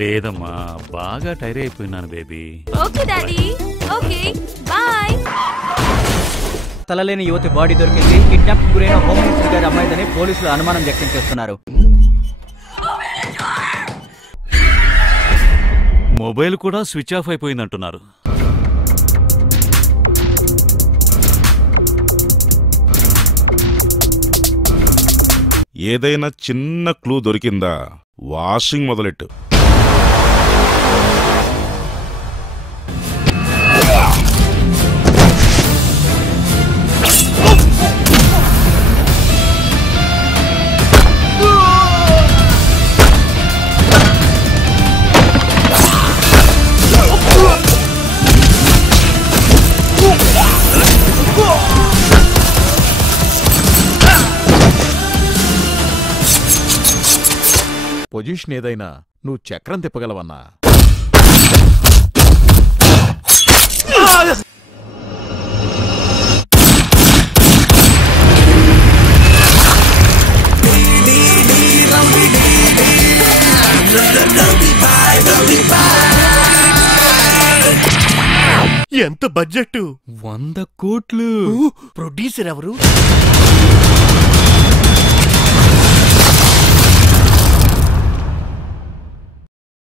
లేదమ్మా, బాగా టైర్ అయిపోయినాను baby. Okay daddy, okay bye. తలలేని యువతి బాడీ దొరికింది. కిడ్నాప్ గురైన హోమ్ మినిస్టర్ గారి అమ్మాయిదని పోలీసులు అనుమానం వ్యక్తం చేస్తున్నారు. మొబైల్ కూడా స్విచ్ ఆఫ్ అయిపోయిందంటున్నారు. ఏదైనా చిన్న క్లూ దొరికిందా? వాషింగ్ మొదలెట్టు. పొజిషన్ ఏదైనా నువ్వు చక్రం తిప్పగలవన్నా? ఎంత బడ్జెట్? 100 కోట్లు. ప్రొడ్యూసర్ ఎవరు?